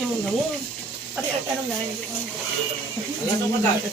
Yung nangong. Pari anong nahin. Ano ka dati?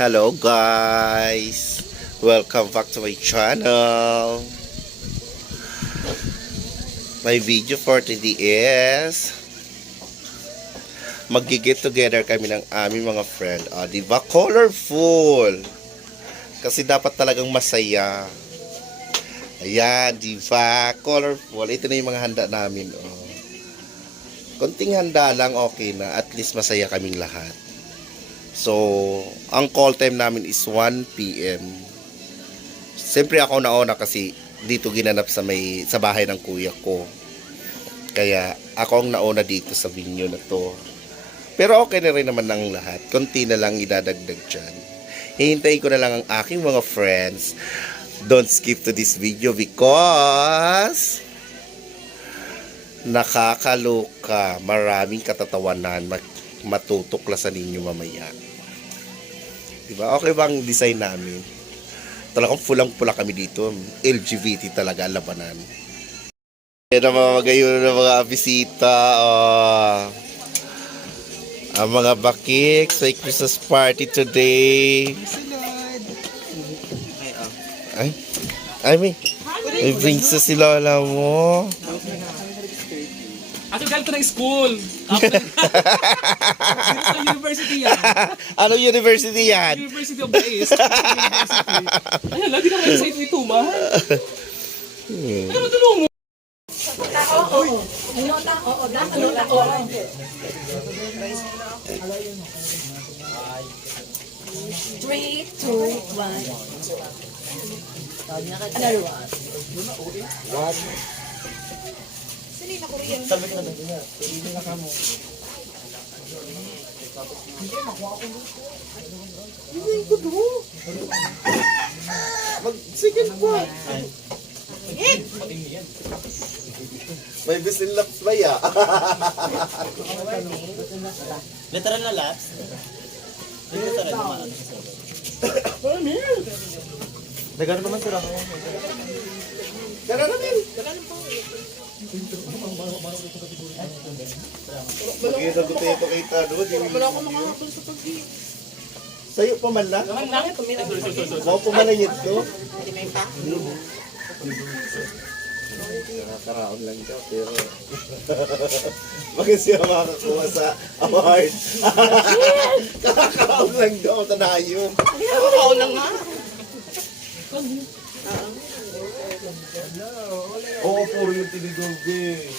Hello guys, welcome back to my channel. My video for today is mag-get together kami ng aming mga friend. Diba? Colorful. Kasi dapat talagang masaya. Ayan, diba? Colorful. Ito na yung mga handa namin. Konting handa lang, okay na. At least masaya kaming lahat. So, ang call time namin is 1 PM. Siyempre ako nauna kasi dito ginanap sa bahay ng kuya ko. Kaya ako ang nauna dito sa venue na to. Pero okay na rin naman ng lahat. Konti na lang idadagdag dyan. Hihintayin ko na lang ang aking mga friends. Don't skip to this video because nakakaloka. Maraming katatawanan. Matutuklasan ninyo mamaya. Diba? Okay bang design namin? Talagang pulang-pula kami dito. LGBT talaga ang labanan. Yan ang mamagayon ng mga bisita. Ang mga bakik sa Christmas party today. Ay, may brings si lola mo. Ako galing ko ng school. Sa university yan. Ano university yan? University of the East. Ayun, lagi na kayo sa ito ito, mahal. Ano matulong mo? Oo. Nota, oo. Nota, oo. 3, 2, 1. Another one. What? Sabi ko na ba niya? Hindi na kamo. Hindi ko do. Mag-second pa. May bisin laps ba ya? Literal na laps? Literal naman. Nagano naman sila. Gano'n naman. Magkita ko tayo pakita doon. Wala ko makakapal sa pag-i. Sa'yo pa man lang? Mau pa man lang ito? Hindi may pa. Nakakaraon lang siya pero bakit siya makakuha sa award? Nakakaraon lang daw. Tanayo. Nakakaon lang nga. Oo, puro yung tinigobe.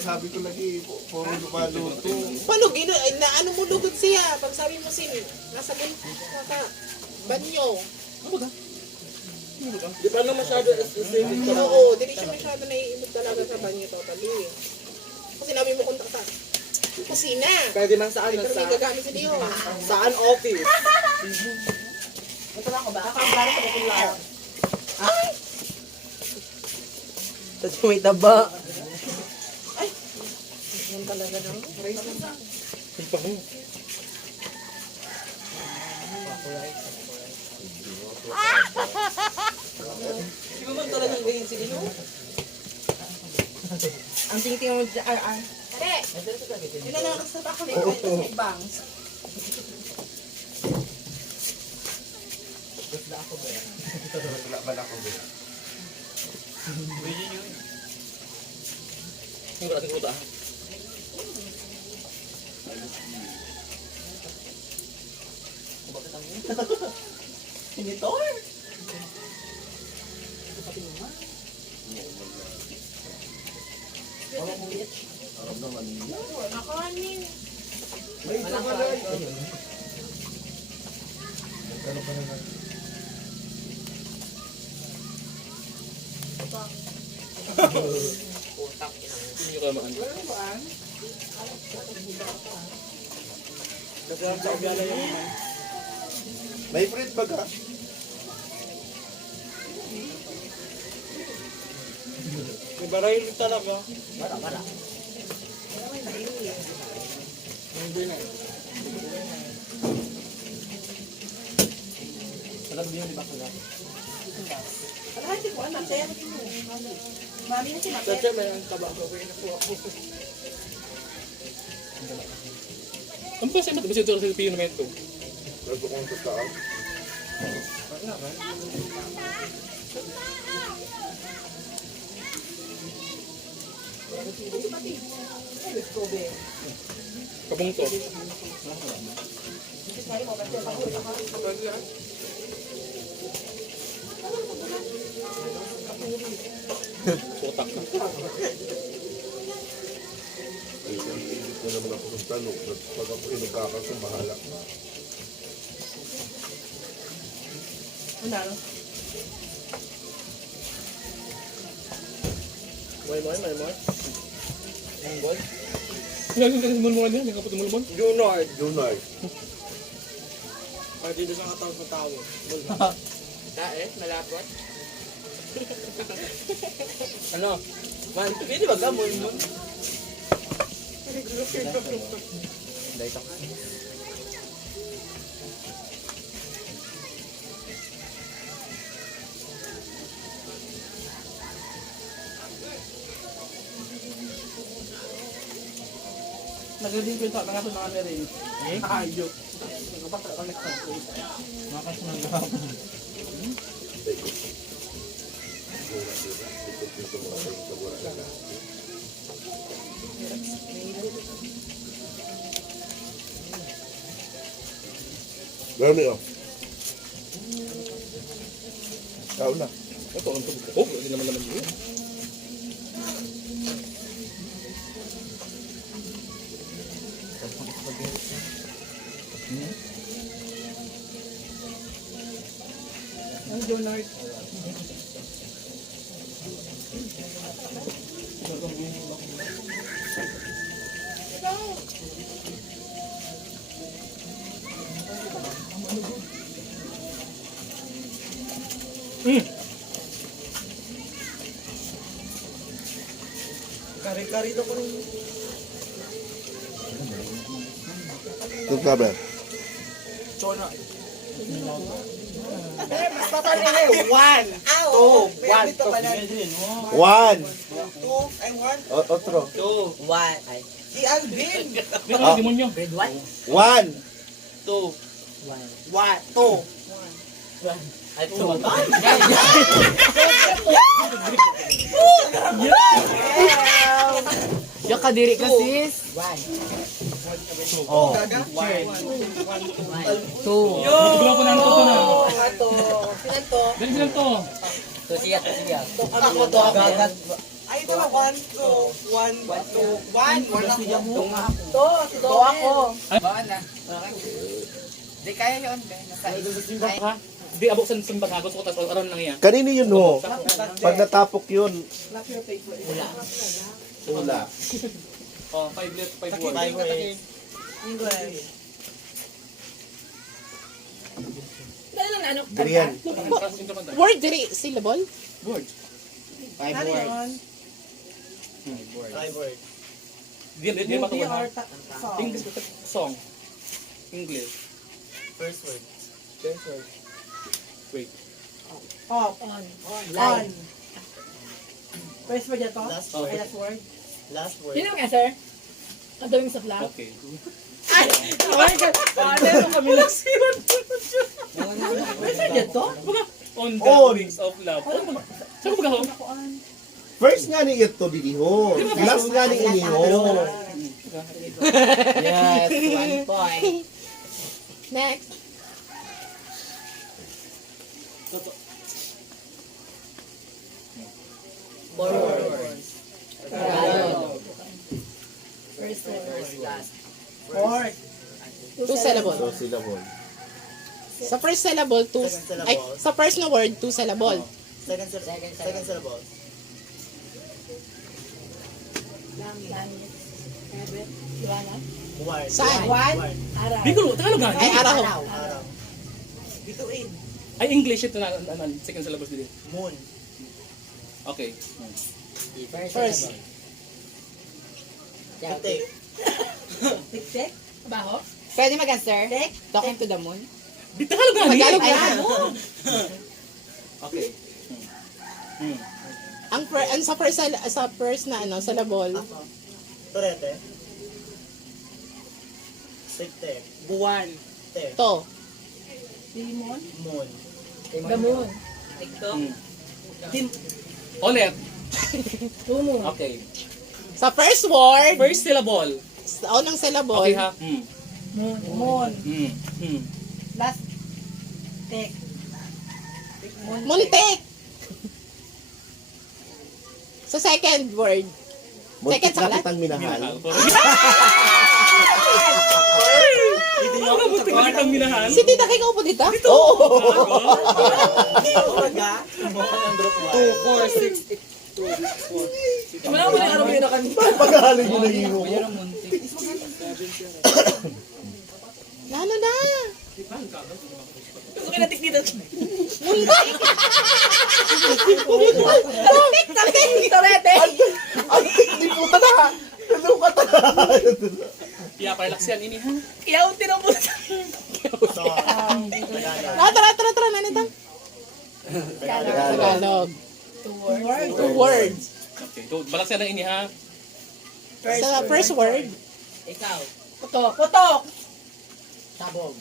Sabi ko lagi, puro lumaluto. Paano ano mo lugot siya? Pag sabi mo nasa banyo. Ano ba? Di ba na masyado specific? Oo, di siya masyado naiimod talaga sa banyo totally. Kasi sinabi mo kung sa kusina. Pwede man saan Pero may gagamit sa diyo. saan office. Ito lang ko ba? Nakakabara ko kung lang. Tapos may taba. Yan talaga no? Di ba man talagang ganyan si Lino? Ang tingin mo dyan. Pare! Yun na lang sa tako nito. Ito may bangs. Laban ako ba? Ang ating kuta. Sinitor? Nakanin. Hindi ko makan. Nagkaroon sa ubyala yung man. May friend baga. Barayin mo talaga. Alahati ko, anak. Kaya natin mo. Mami na si Mate. Sadya may ang taba ko. Kaya na po ako. Ano ba siya ito? Basta ito sa piyo naman ito. Kabong to. Sotak ka. Hindi ko naman ako ng tanong. Pag ako inagkakasang bahala. Ano? Moy. Monggol? Ngayon ka sa mulmulan yan. Yung kapot ng mulmul. Junard. Junay. Pwede doon ang katawag ng tao. Tae, malapot. Ano? Man, pwede ba gamoy mo? Nagaling ko ito. Nangato na kami rin. Ayok. Nagpapata kami ito. Makas na lang. Dami oh. Tao na. Ito ang tubig ko. Hindi naman naman yun. Ang Jonard. Kari-kari daw ko rin. Ito sabi. Chona. Basta pa rin eh. 1, 2, 1. 1. 2, ay 1. Otro. 2, 1. Ay. Si Alvin. Hindi ko demonyo. Grade 1? 1. 2. 1, 2. Ay, 2. Yung kadiri ka sis. 1. Oh. Gaga? 1, 2. Nagulaw ko na ang to na. Ato. Sinan to? Dali sila to. Tusiya. Ano ko to? Gagat. Ay, ito na. 1, 2, 1, 2, 1. Wala ko. Tunga ako. To ako. Baan na. Di kaya yun. Ha? Di abok sa simbahan. Gusto ko tapos aron lang yan. Kanino yun ho? Pag natapok yun. Wala. Oh, 5 left, 5 word. English. Dahil na ano? Diriyan. Word diri syllable? Word. 5 words. 5 word. Di matuwa ha. Song. English song. English. First word. First word. Wait. Off. On. First word ito? Last word. Ay, last word. Last word. Sino nga sir? Ang daming sa flag. Okay. Ay! Oh my God! Ano kami nagsiwan? First word ito? On the wings of love. Saan ko ba ho? First nga ni ito diliho. Last nga ni iniho. Yes, 1 point. Next. Forward. Tagalog. First word. Last. Fourth. 2 syllable. So syllable. Sa first syllable, 2. Second syllable. Ay, sa first na word, 2 syllable. Second syllable. Word. Saan? One. Bicol, Tagalog nga. Ay, araw. Araw. Bituin. Ay, English ito na second syllabus din. Moon. Okay. First. Take. Tik-tik. Baho. Pwede mag-answer? Talking to the moon? Di Tagalog nga. Tagalog Ay, na. Okay. Ang sa first na ano, sa labol. Torete. Tik. Buwan. Te. To. Limon. Moon. The moon. Ulit. Tumo. Okay. Sa first word, First syllable. sa unang syllable, Okay ha? Moon. Moon. Last. Tek. muntik. Sa second word, Muntik sa na kalat? kitang minahal. Hindi mo ako buti ka kitang minahal. si Tita Kay kaupo dito? Moon. 2, 4, 6, 8, 2, 4. Wala mo na araw yun na kanina. Pagkahalin mo na yung mo. Ano na? Gusto ko natik dito. Torete. Ay, hindi po talaga. Ano ka talaga? Kaya relax yan ini ha. Iyaw tinapos. Tara, nanito. Tagalog. Two words. Okay. Balak yan ang ini ha. Sa first word, Putok. Putok. Sabog.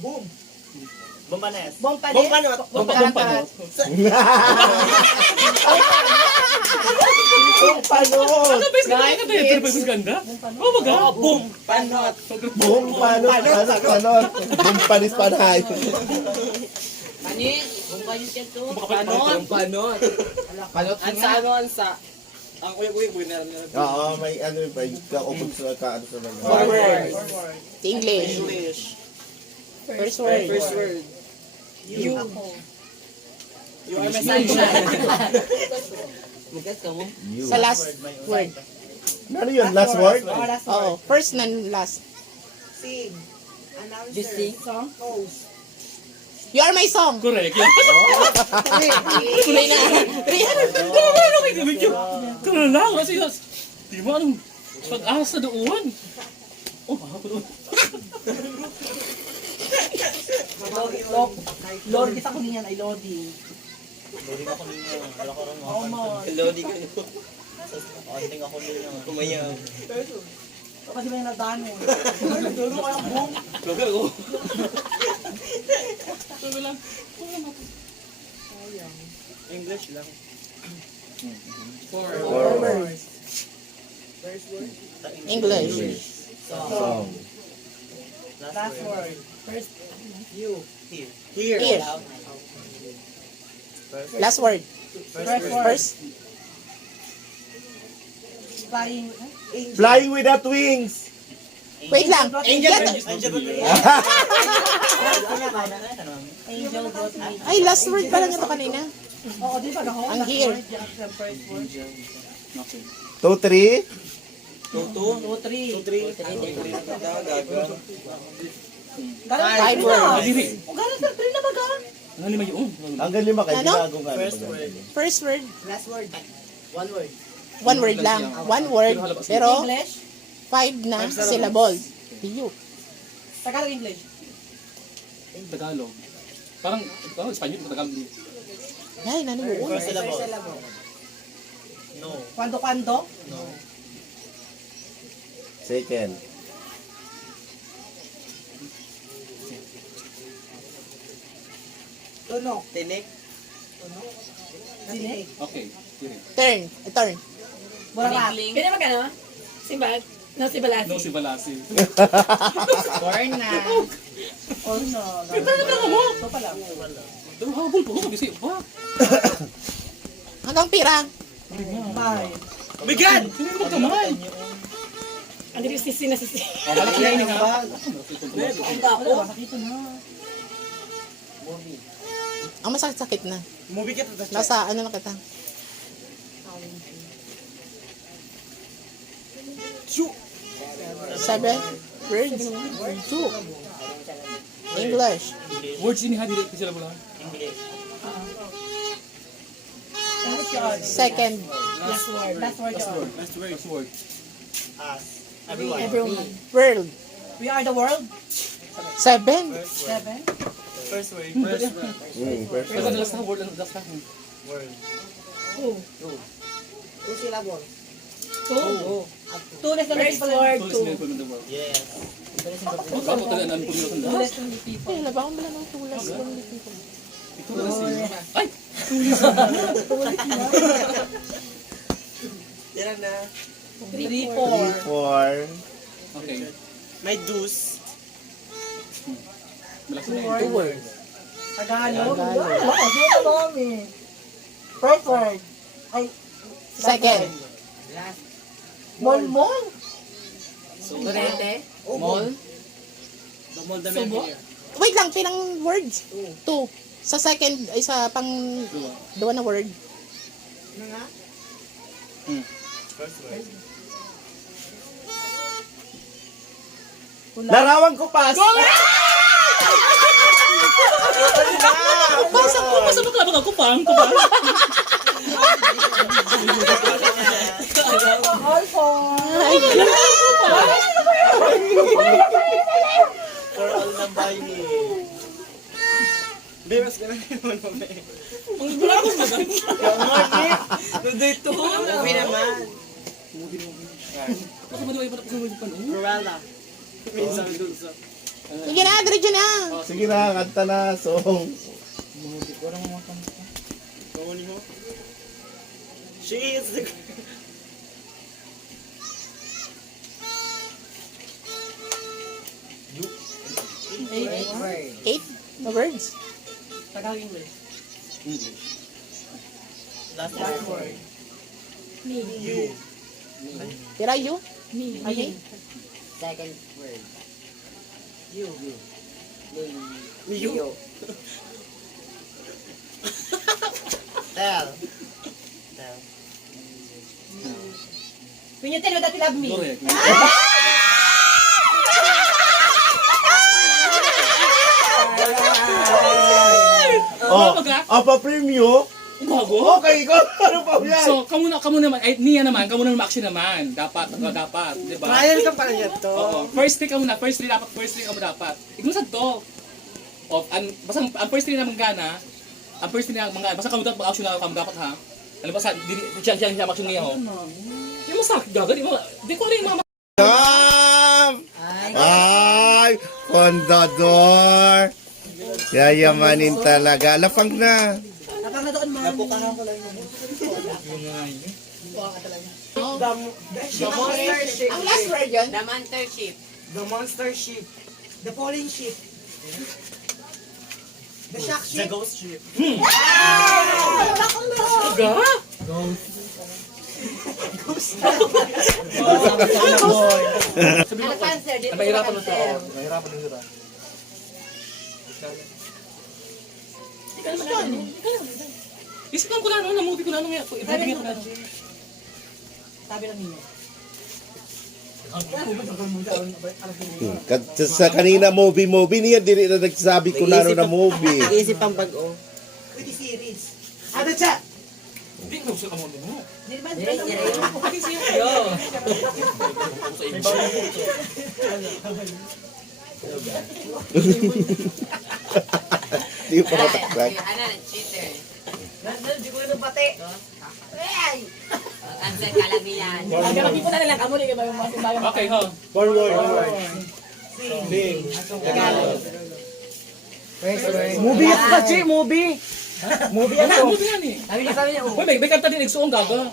Boom. Bompanes. Bompanot. Bompanot. Panot! Ano ba yung ganda? Ano ba yung ganda? Oh, maga. Boom. Panot. Panot. Bumpanis panay. Panis. Bumpanis yan to. Panot. Panot. Ansa. Ang uyag-uyag na rin. Oo, may ano ba, kaupag sa kaano sa mga. forward. English. English. First word. word. You. You are my sunshine. Mugas ka mo? Sa last word. Ano yun? Last word? Oo, first na last. Sing. Just sing. Song. You are my song. Correct. Yan. Kulay na. Ano kayo medyo? Kaya lang. Kasi di mo anong pag-asa doon. Oh, ako doon. Lord, kita ko niyan ay Lodi. Lodi ako ninyo. Wala ko rin Oh, mo. Lodi ko nyo. Onting ako ninyo. Kumayaw. Kasi may nadano. Duro ko yung boom. Logal ko. Logal lang. English lang. Four. Words. English. Song. Last word. First. You. Here. Here. Last word. First word. First. Flying. Flying without wings. Wait lang. Angel. Get- Angel. Angel brought me. Ay, last word pa lang ito kanina. Oo, di ba ako? Ang here. First word. 2, 3. 2, 3. Five words. Adiri. O, ganun sa 3 na ba ka? Ang lima yun. Hanggang 5 kayo. Ano? Ginagawa nga. First word. First word. Last word. One word. One word lang. One word. Pero English? 5 na syllables. You. Tagalog English. Tagalog. Parang Espanyol, Tagalog din. Ay, nani mo. First syllable. No. Kwando? No. Second. Tunog. Tinik. Dinig. Okay. Dire. Turn. Turn. Burarat. Kaya mag ano? Simbad? No, si Balasi. No, si Balasi. Born na. Oh, no. Kita na lang mo. Ito pala. Daw habol po. Kasi ba? Hanggang pira. Bye. Bigan! Sino naman kamay? Ang dito sisi na sisi. Oh, malaki na ini ha. Ang dako. Sakito na. Ang masakit-sakit na. Movie kita. Nasa ano na kita. Seven words. 2. English. Words ini ha, dili ko sila mula. English. Second. Last word. Last word, John. Last word. Us. Everyone. Everyone. World. We are the world. 7. 7. First word. Perfect. Pero last na word. Last na. Word. 2 syllable. 2 less than the people. Two less people in the world. Yes. Bago talaga namin kung meron 2 less than the people. Ay, labawan mo lang ng tulas. Ito na siya. Ay! Yan na. 3, 4. 4. Okay. May dus. Malakas na yun. 2 words. Tagalog. Tagalog. First word. Ay, Second. Last. Molmol. Kurete. Mall. Subo. Wait lang, pinang words. 2. Sa second, ay sa pang dua na word. First word. Larawan ko pas. Basta mo ka ako pang ko ba? All for. For all ng bayi. Bimas ka na naman mo, me. Movie naman. Baka ba naman pa mo pa no? Cruella. Minsan dulso. Sige na, diretso na. Sige na, kanta na. Song. Kawali mo? She is the... Eight word. 8 na words. Tagalog English. Last word. Me. You. Tira you. Me. Okay. Second word. You. You. You. Tell. Tell. When you tell me that you love me. Correct. Oh, apa premyo? Bago? Okay, ikaw. Ano pa yan? So, kamu naman, ay, niya naman, kamu naman action naman. Dapat, di ba? Trial ka pala niya to. Oo. First day kamu na, first day kamu dapat. Ikaw sa to. O, basta ang first day na manggana, ang first day na manggana, basta kamu dapat mag-action na kamu dapat ha. Alam ba sa, siya mag-action niya ho. Di mo sa, gaga, di ko rin yung mga Ay, kondador. Yayamanin talaga. Lapang na. Napakaladoon mo. Napukahan ko lang yun. The monster ship. Ang last word yun. The monster ship. The monster ship. The falling ship. The shark The ship. ghost ship. Ga? Ano cancer? Dito Nahihirapan mo cancer. Mahirapan din sila. Isipan ko na, na movie ko na, ibigay ko na. Sabi ng Nino. Sa kanina movie niya, dili na nagsabi ko na na movie. Iisip ang pag-o. Pretty series. Ano siya? Hindi ko gusto ka mo. Di ba? Pati siya. Yo. Di pa mataksak. Ano, cheater. Di ko na bate. Cancer ka lang yan. Pagkalagi po na lang. Amo na yung mga Okay, ho. One word. Bing. Movie yan ba, Che? Movie. Movie yan. Movie yan eh. Sabi niya, Uy, may kanta din, nagsuong gaga.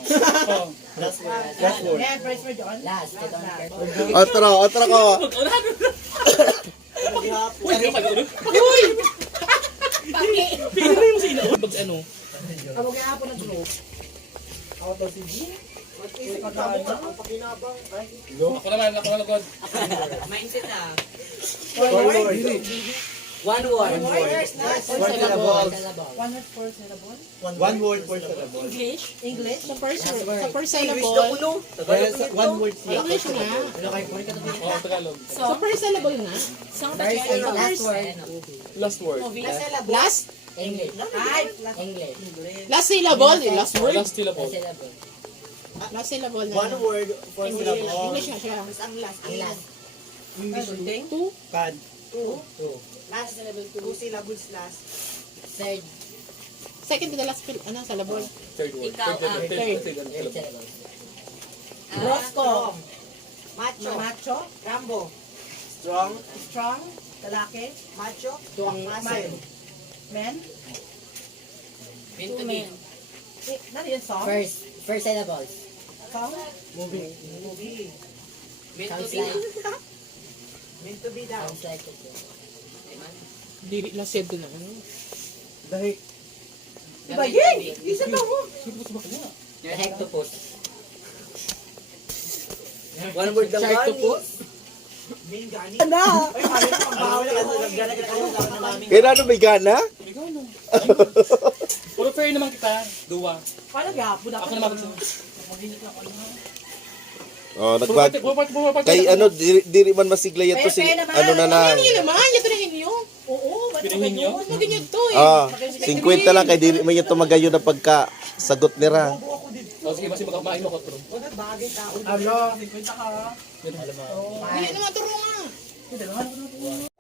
Oh. Last word. yeah, first word yun. Last. Ito ang Otra ko. Uy, hindi ka ulit. Uy! Pili mo sa inaon. Bags ano? Amo kaya hapon ng tulog. Ako to si G. Ako naman, ako nalagod. mindset ah. One word. One word. Four syllable. One word, four syllable. One word for syllable. English. English. Sa first syllable. One word siya. English nga. Oh, Tagalog. Sa first syllable nga. Last word. Last word. Last. English. Ay, English. Last syllable, last word. Last syllable. Syllable. Last syllable na. One word for English. syllable. English nga siya. ang last. Ang last. Yung Two. Kad. Two. Two. Last syllable, two syllables last. Third. Second to the last syllable. Third word. Ikaw, Third third syllable. syllable. Rosco. Macho. Macho. Rambo. Strong. Strong. Lalaki. Macho. Tuwang Muscle. Men. Meant to be. Ano yun, song? First syllables. Song? Movie. Meant to Sounds be. like. Meant to be down. Sounds like it. Dili last said na ano. Dahil. Diba yun? Isa pa mo. The hectopus. One word lang Shark to gani. put. Main gani. Ano? Ay, mali ko ang bawal. Kaya ano may gana? Ikaw na. Puro fair naman kita. Duwa. Paano gapo? Ako naman. Oh, nagbag. Kay ano, diri man masigla yan to si, ano na na. Ano yun naman? Ito na hinyo. Oo, ba't Pinahin nyo? Huwag ganyan to eh. Ah, 50 lang kay diri man yan to magayo na pagka sagot nira. O sige, mas magkakain mo ko. Pero. Bagay tao. Alo, 50 ka. Hindi naman turo nga.